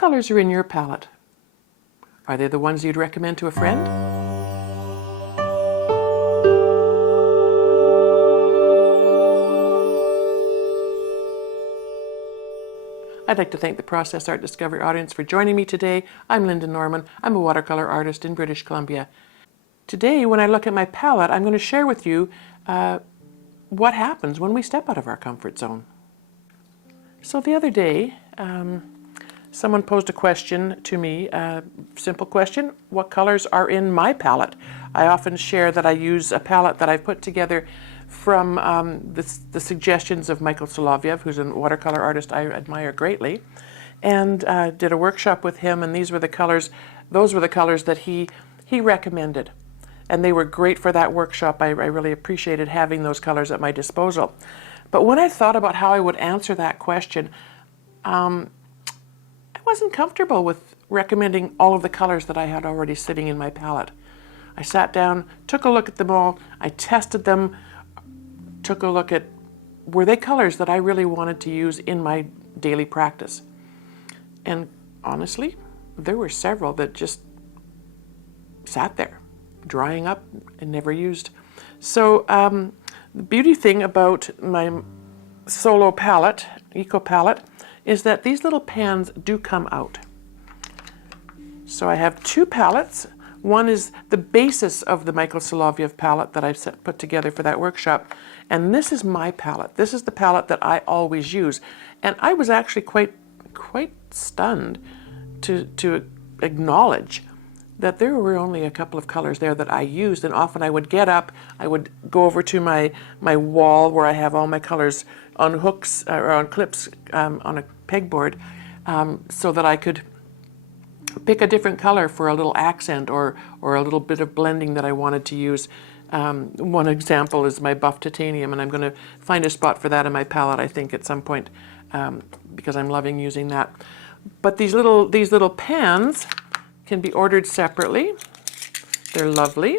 colors are in your palette? Are they the ones you'd recommend to a friend? I'd like to thank the Process Art Discovery audience for joining me today. I'm Lynda Norman. I'm a watercolor artist in British Columbia. Today, when I look at my palette, I'm going to share with you what happens when we step out of our comfort zone. So the other day, someone posed a question to me, a simple question: what colors are in my palette? I often share that I use a palette that I've put together from the suggestions of Michael Soloviev, who's a watercolor artist I admire greatly, and did a workshop with him, and those were the colors that he recommended. And they were great for that workshop. I really appreciated having those colors at my disposal. But when I thought about how I would answer that question, I wasn't comfortable with recommending all of the colors that I had already sitting in my palette. I sat down, took a look at them all, I tested them, took a look at, were they colors that I really wanted to use in my daily practice? And honestly, there were several that just sat there, drying up and never used. So the beauty thing about my solo palette, eco palette, is that these little pans do come out. So I have two palettes. One is the basis of the Michael Soloviev palette that I've put together for that workshop. And this is my palette. This is the palette that I always use. And I was actually quite stunned to acknowledge that there were only a couple of colors there that I used. And often I would get up, I would go over to my wall where I have all my colors on hooks or on clips on a pegboard, so that I could pick a different color for a little accent or a little bit of blending that I wanted to use. One example is my buff titanium, and I'm going to find a spot for that in my palette, I think, at some point, because I'm loving using that. But these little pans can be ordered separately. They're lovely.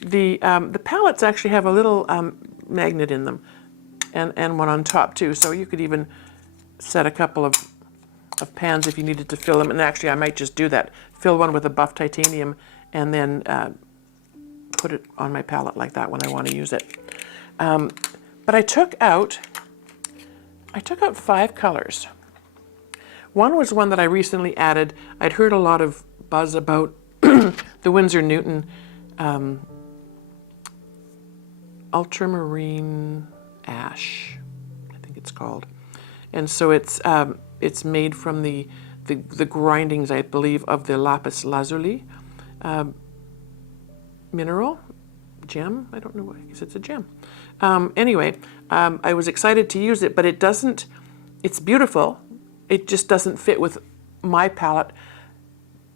The palettes actually have a little magnet in them, and one on top too. So you could even set a couple of pans if you needed to fill them. And actually, I might just do that. Fill one with a buff titanium, and then put it on my palette like that when I want to use it. But I took out 5 colors. One was one that I recently added. I'd heard a lot of buzz about the Winsor Newton Ultramarine Ash, I think it's called. And so it's made from the grindings, I believe, of the lapis lazuli mineral, gem, I don't know, I guess it's a gem. Anyway, I was excited to use it, but it's beautiful, it just doesn't fit with my palette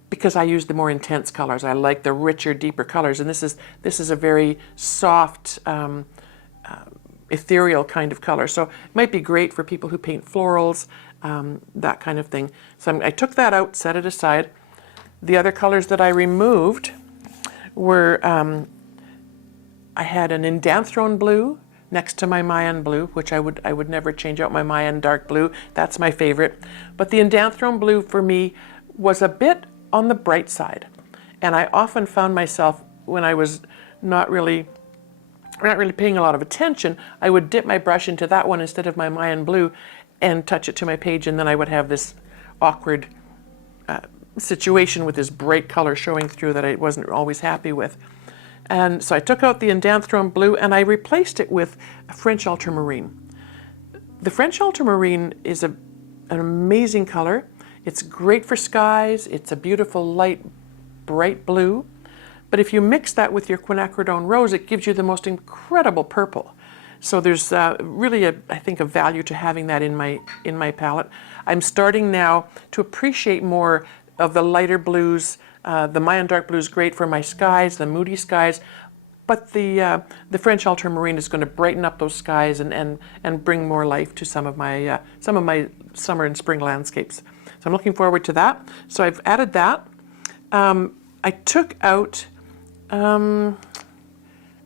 because I use the more intense colors. I like the richer, deeper colors, and this is a very soft, ethereal kind of color. So it might be great for people who paint florals, that kind of thing. So I took that out, set it aside. The other colors that I removed were, I had an indanthrone blue next to my Mayan blue, which I would never change out my Mayan dark blue. That's my favorite. But the indanthrone blue for me was a bit on the bright side. And I often found myself, when I was not really paying a lot of attention, I would dip my brush into that one instead of my Mayan blue and touch it to my page, and then I would have this awkward situation with this bright color showing through that I wasn't always happy with. And so I took out the indanthrone blue and I replaced it with a French ultramarine. The French ultramarine is an amazing color. It's great for skies. It's a beautiful light, bright blue. But if you mix that with your quinacridone rose, it gives you the most incredible purple. So there's really, I think, a value to having that in my palette. I'm starting now to appreciate more of the lighter blues. The Mayan dark blue is great for my skies, the moody skies, but the French ultramarine is going to brighten up those skies and bring more life to some of my summer and spring landscapes. So I'm looking forward to that. So I've added that. I took out.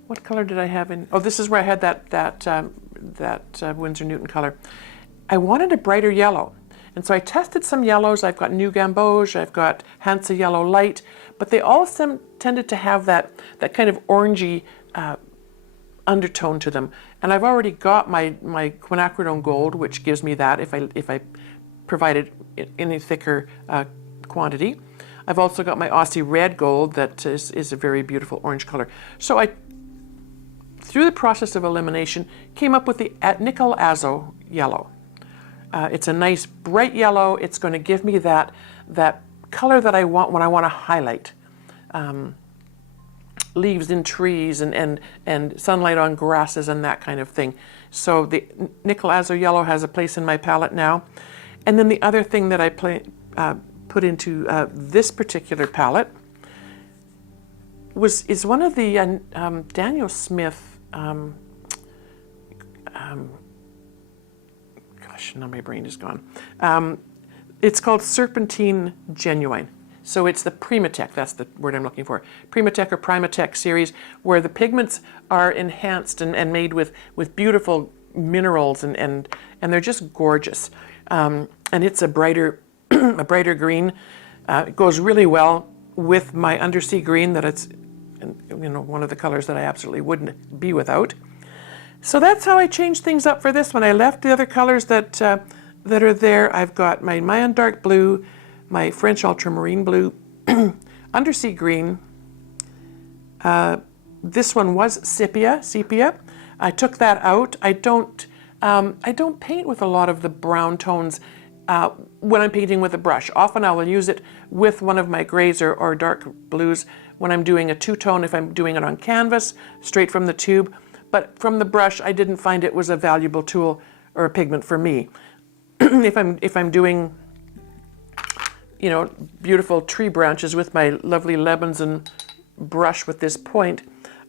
What color did I have in? Oh, this is where I had that Winsor Newton color. I wanted a brighter yellow, And so I tested some yellows. I've got New Gamboge, I've got Hansa Yellow Light, but they all tended to have that kind of orangey undertone to them. And I've already got my quinacridone gold, which gives me that if I provide it in a thicker quantity. I've also got my Aussie Red Gold that is a very beautiful orange color. So I, through the process of elimination, came up with the Nickel Azo Yellow. It's a nice bright yellow. It's going to give me that color that I want when I want to highlight leaves in trees and sunlight on grasses and that kind of thing. So the Nickel Azo Yellow has a place in my palette now. And then the other thing that I put into this particular palette is one of the Daniel Smith, gosh, now my brain is gone. It's called Serpentine Genuine. So it's the Primateks, that's the word I'm looking for. Primateks or Primateks series, where the pigments are enhanced and made with beautiful minerals and they're just gorgeous. And it's a brighter a brighter green. It goes really well with my undersea green that it's, you know, one of the colors that I absolutely wouldn't be without. So that's how I changed things up for this one. I left the other colors that are there. I've got my Mayan dark blue, my French ultramarine blue, undersea green. This one was sepia. I took that out. I don't paint with a lot of the brown tones when I'm painting with a brush. Often I will use it with one of my grays or dark blues when I'm doing a two-tone, if I'm doing it on canvas, straight from the tube. But from the brush, I didn't find it was a valuable tool or a pigment for me. If I'm doing, you know, beautiful tree branches with my lovely Lebanson brush with this point,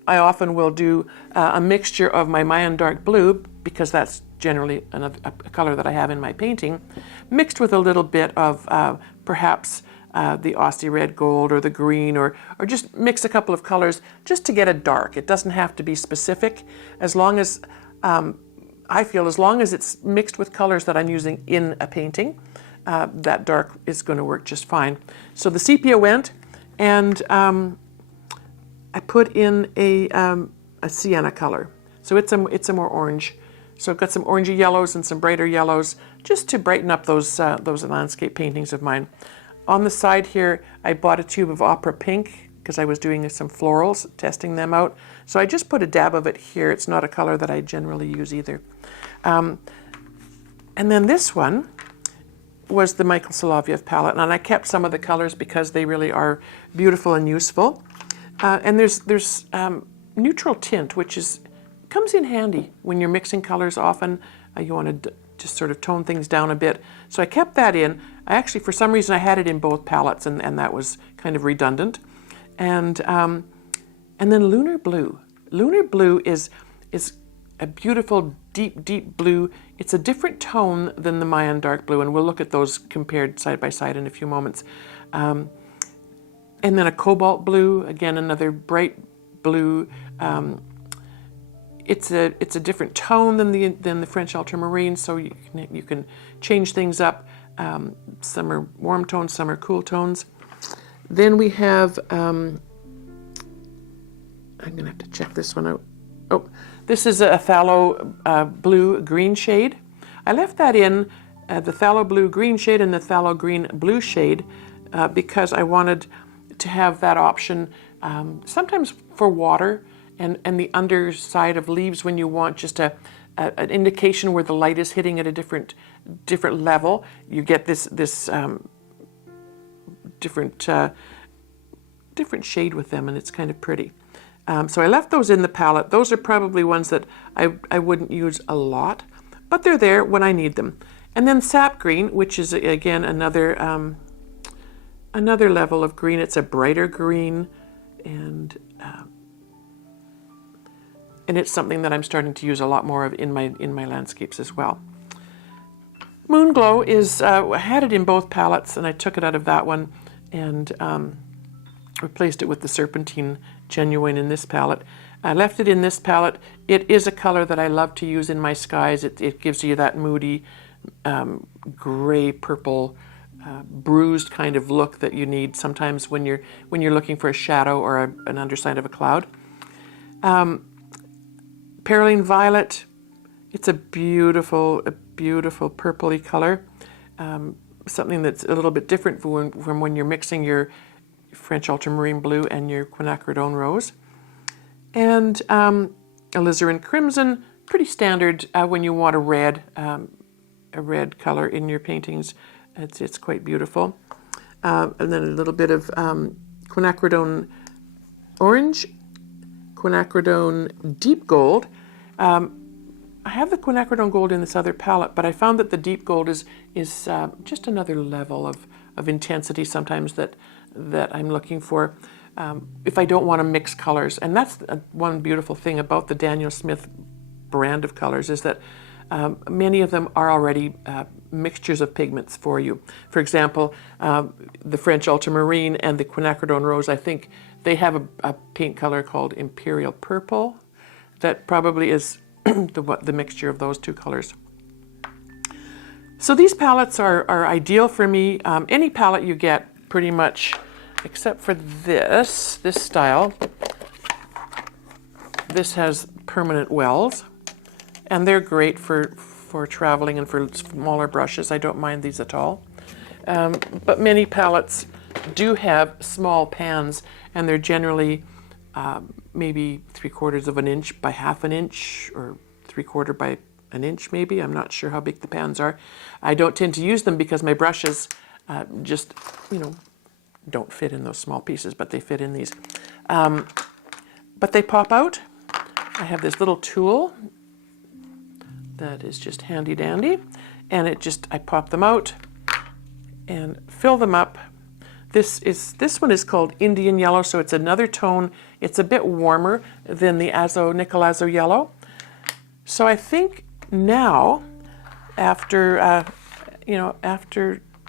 I often will do a mixture of my Mayan dark blue, because that's generally a color that I have in my painting, mixed with a little bit of perhaps the Aussie Red Gold or the green, or just mix a couple of colors just to get a dark. It doesn't have to be specific, as long as I feel as long as it's mixed with colors that I'm using in a painting, that dark is going to work just fine. So the sepia went, and I put in a sienna color. So it's a more orange. So I've got some orangey yellows and some brighter yellows just to brighten up those landscape paintings of mine. On the side here, I bought a tube of Opera Pink because I was doing some florals, testing them out. So I just put a dab of it here. It's not a color that I generally use either. And then this one was the Michael Soloviev palette, and I kept some of the colors because they really are beautiful and useful. And there's neutral tint, which comes in handy when you're mixing colors. Often you want to just sort of tone things down a bit. So I kept that in. I actually, for some reason, I had it in both palettes, and that was kind of redundant. And then Lunar Blue. Lunar Blue is a beautiful, deep blue. It's a different tone than the Mayan dark blue, and we'll look at those compared side by side in a few moments. And then a cobalt blue, again, another bright blue. It's a different tone than the French ultramarine, so you can change things up. Some are warm tones, some are cool tones. Then we have, I'm going to have to check this one out. Oh, this is a phthalo blue green shade. I left that in, the phthalo blue green shade and the phthalo green blue shade, because I wanted to have that option sometimes for water and the underside of leaves when you want just an indication where the light is hitting at a different level. You get this different shade with them, and it's kind of pretty. So I left those in the palette. Those are probably ones that I wouldn't use a lot, but they're there when I need them. And then sap green, which is again another level of green. It's a brighter green, and it's something that I'm starting to use a lot more of in my landscapes as well. Moon Glow is, I had it in both palettes, and I took it out of that one and replaced it with the Serpentine Genuine in this palette. I left it in this palette. It is a color that I love to use in my skies. It gives you that moody gray purple bruised kind of look that you need sometimes when you're looking for a shadow or an underside of a cloud. Perylene Violet, it's a beautiful purpley color. Something that's a little bit different from when you're mixing your French Ultramarine Blue and your Quinacridone Rose. And Alizarin Crimson, pretty standard when you want a red color in your paintings. It's quite beautiful. And then a little bit of Quinacridone Orange, Quinacridone Deep Gold. I have the Quinacridone Gold in this other palette, but I found that the Deep Gold is just another level of intensity sometimes that I'm looking for if I don't want to mix colors. And that's one beautiful thing about the Daniel Smith brand of colors, is that many of them are already mixtures of pigments for you. For example, the French Ultramarine and the Quinacridone Rose, I think they have a paint color called Imperial Purple that probably is the mixture of those two colors. So these palettes are ideal for me. Any palette you get, pretty much, except for this style. This has permanent wells, and they're great for traveling and for smaller brushes. I don't mind these at all. But many palettes do have small pans, and they're generally maybe 3/4 of an inch by 1/2 an inch, or 3/4 by an inch maybe. I'm not sure how big the pans are. I don't tend to use them because my brushes just, don't fit in those small pieces, but they fit in these. But they pop out. I have this little tool that is just handy dandy, and I pop them out and fill them up. This one is called Indian Yellow, so it's another tone. It's a bit warmer than the Nickel Azo Yellow. So I think now, after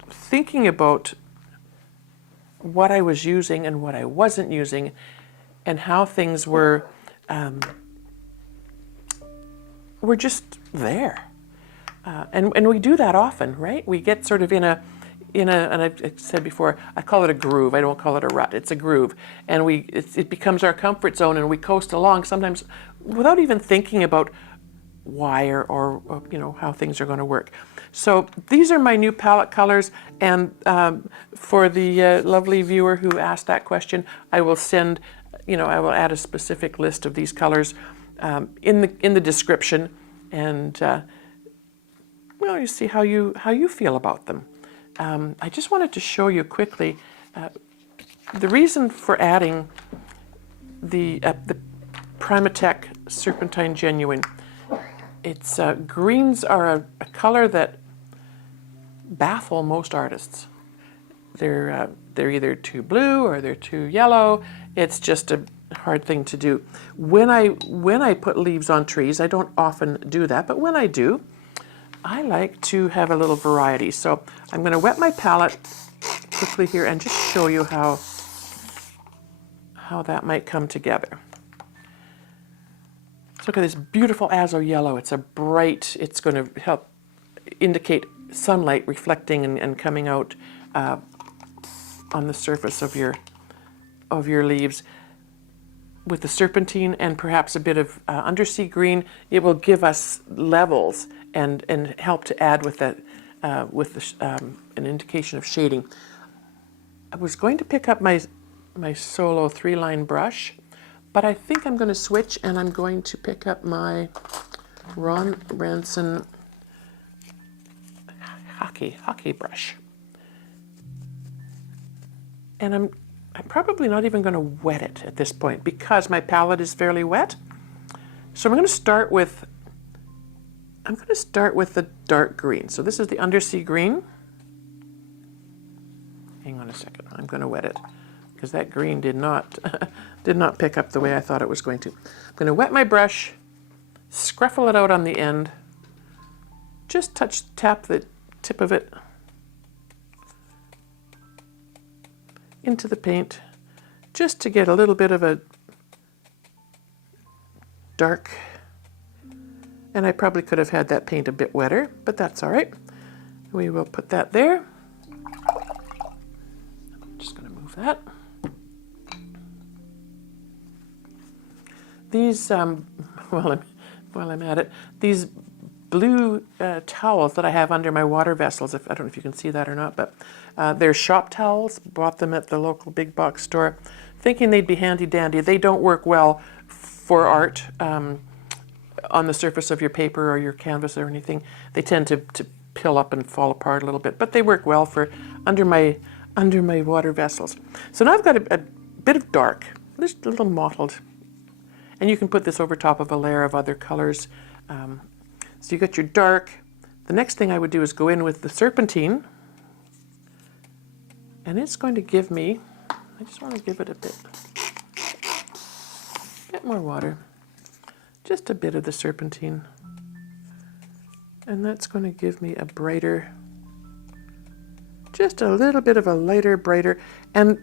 thinking about what I was using and what I wasn't using, and how things were just there, and we do that often, right? We get sort of in a, and I've said before, I call it a groove. I don't call it a rut. It's a groove, and it becomes our comfort zone, and we coast along sometimes without even thinking about why or how things are going to work. So these are my new palette colors, and for the lovely viewer who asked that question, I will send, I will add a specific list of these colors in the description, and you see how you feel about them. I just wanted to show you quickly the reason for adding the Primateks Serpentine Genuine. It's greens are a color that baffle most artists. They're either too blue or they're too yellow. It's just a hard thing to do. When I put leaves on trees, I don't often do that, but when I do, I like to have a little variety. So I'm going to wet my palette quickly here and just show you how that might come together. Look at this beautiful Azo Yellow. It's it's going to help indicate sunlight reflecting and coming out on the surface of your leaves. With the Serpentine and perhaps a bit of undersea green, it will give us levels and help to add with that an indication of shading. I was going to pick up my Solo 3-line brush, but I think I'm going to switch, and I'm going to pick up my Ron Ranson hockey brush. And I'm probably not even going to wet it at this point because my palette is fairly wet. So I'm going to start with the dark green. So this is the undersea green. Hang on a second. I'm going to wet it because that green did not pick up the way I thought it was going to. I'm going to wet my brush, scruffle it out on the end, just tap the tip of it into the paint, just to get a little bit of a dark And I probably could have had that paint a bit wetter, but that's all right. We will put that there. I'm just going to move that. These, while I'm at it, these blue towels that I have under my water vessels, I don't know if you can see that or not, but they're shop towels. Bought them at the local big box store, thinking they'd be handy dandy. They don't work well for art on the surface of your paper or your canvas or anything. They tend to pill up and fall apart a little bit, but they work well for under my water vessels. So now I've got a bit of dark, just a little mottled, and you can put this over top of a layer of other colors. So you got your dark. The next thing I would do is go in with the Serpentine, and it's going to give me, I just want to give it a bit more water, just a bit of the Serpentine, and that's going to give me a brighter, just a little bit of a lighter, brighter, and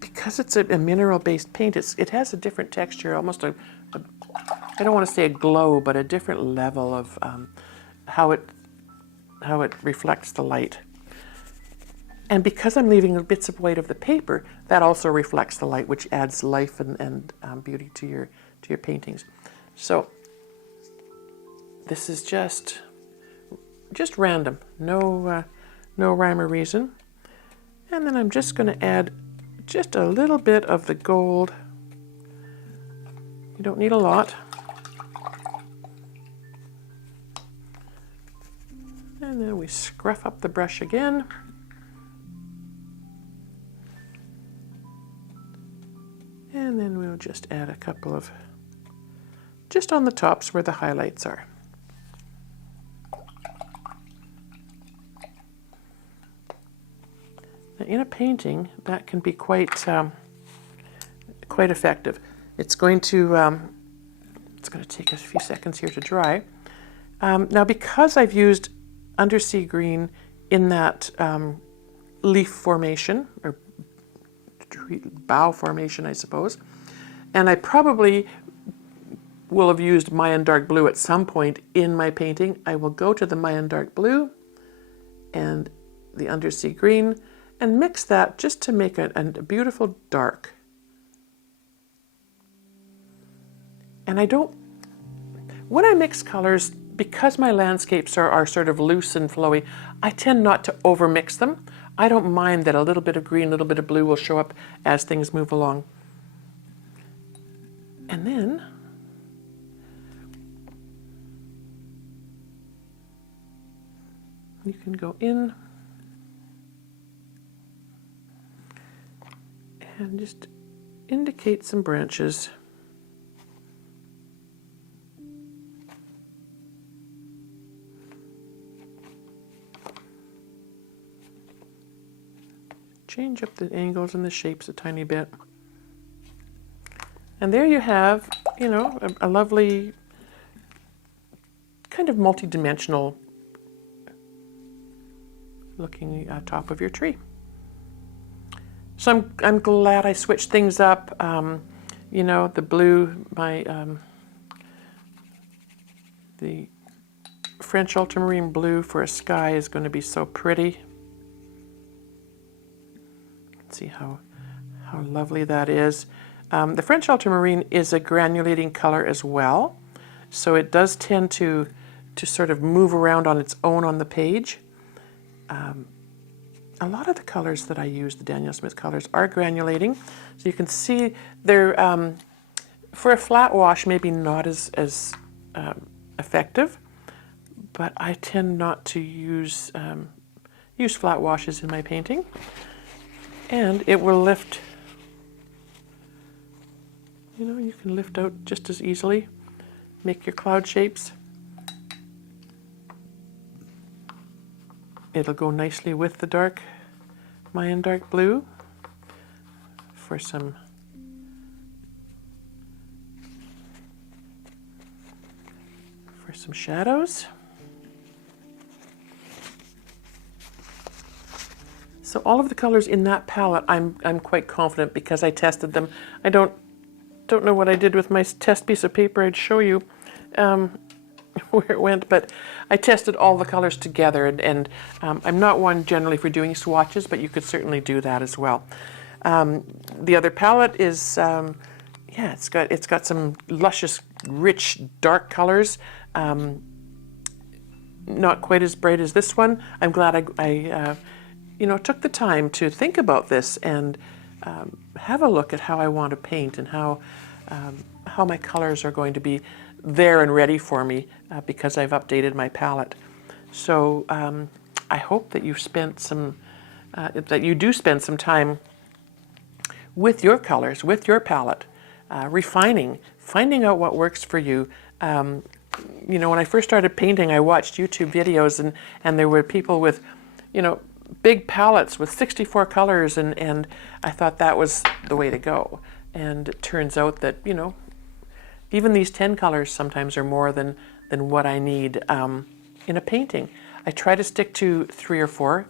because it's a mineral-based paint, it has a different texture, almost I don't want to say a glow, but a different level of how it reflects the light. And because I'm leaving bits of white of the paper, that also reflects the light, which adds life and beauty to your paintings. So this is just random, no rhyme or reason. And then I'm just going to add just a little bit of the gold. You don't need a lot. And then we scruff up the brush again. And then we'll just add a couple of, just on the tops where the highlights are. Now in a painting, that can be quite effective. It's going to take a few seconds here to dry. Now because I've used undersea green in that leaf formation, or bough formation, I suppose, and I probably will have used Mayan dark blue at some point in my painting, I will go to the Mayan dark blue and the undersea green and mix that just to make a beautiful dark. And when I mix colors, because my landscapes are sort of loose and flowy, I tend not to overmix them. I don't mind that a little bit of green, a little bit of blue will show up as things move along. And then you can go in and just indicate some branches. Change up the angles and the shapes a tiny bit. And there you have, you know, a lovely kind of multi-dimensional looking top of your tree. So I'm glad I switched things up. You know, the blue, the French ultramarine blue for a sky is going to be so pretty. See how lovely that is. The French ultramarine is a granulating color as well, so it does tend to sort of move around on its own on the page. A lot of the colors that I use, the Daniel Smith colors, are granulating, so you can see they're for a flat wash maybe not as effective, but I tend not to use flat washes in my painting. And it will lift, you know, you can lift out just as easily, make your cloud shapes. It'll go nicely with the dark Mayan dark blue for some shadows. So all of the colors in that palette, I'm quite confident because I tested them. I don't know what I did with my test piece of paper. I'd show you. What where it went, but I tested all the colors together, and I'm not one generally for doing swatches, but you could certainly do that as well. The other palette is, yeah, it's got some luscious, rich, dark colors. Not quite as bright as this one. I'm glad I you know, took the time to think about this and have a look at how I want to paint and how my colors are going to be there and ready for me because I've updated my palette. So I hope that you've spent some, that you do spend some time with your colors, with your palette, refining, finding out what works for you. You know, when I first started painting, I watched YouTube videos, and there were people with, you know, big palettes with 64 colors, and I thought that was the way to go. And it turns out that, you know, even these 10 colors sometimes are more than what I need in a painting. I try to stick to 3 or 4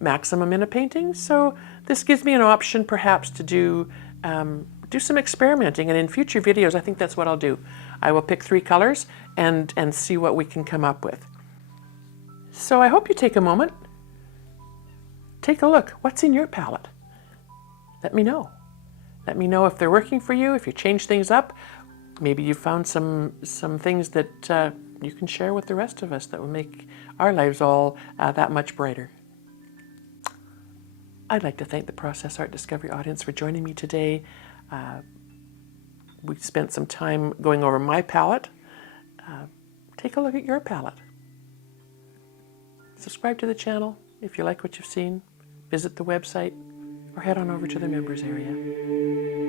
maximum in a painting, so this gives me an option perhaps to do some experimenting, and in future videos I think that's what I'll do. I will pick 3 colors and see what we can come up with. So I hope you take a moment, take a look. What's in your palette? Let me know. Let me know if they're working for you, if you change things up. Maybe you found some things that you can share with the rest of us that will make our lives all that much brighter. I'd like to thank the Process Art Discovery audience for joining me today. We spent some time going over my palette. Take a look at your palette. Subscribe to the channel if you like what you've seen. Visit the website or head on over to the members area.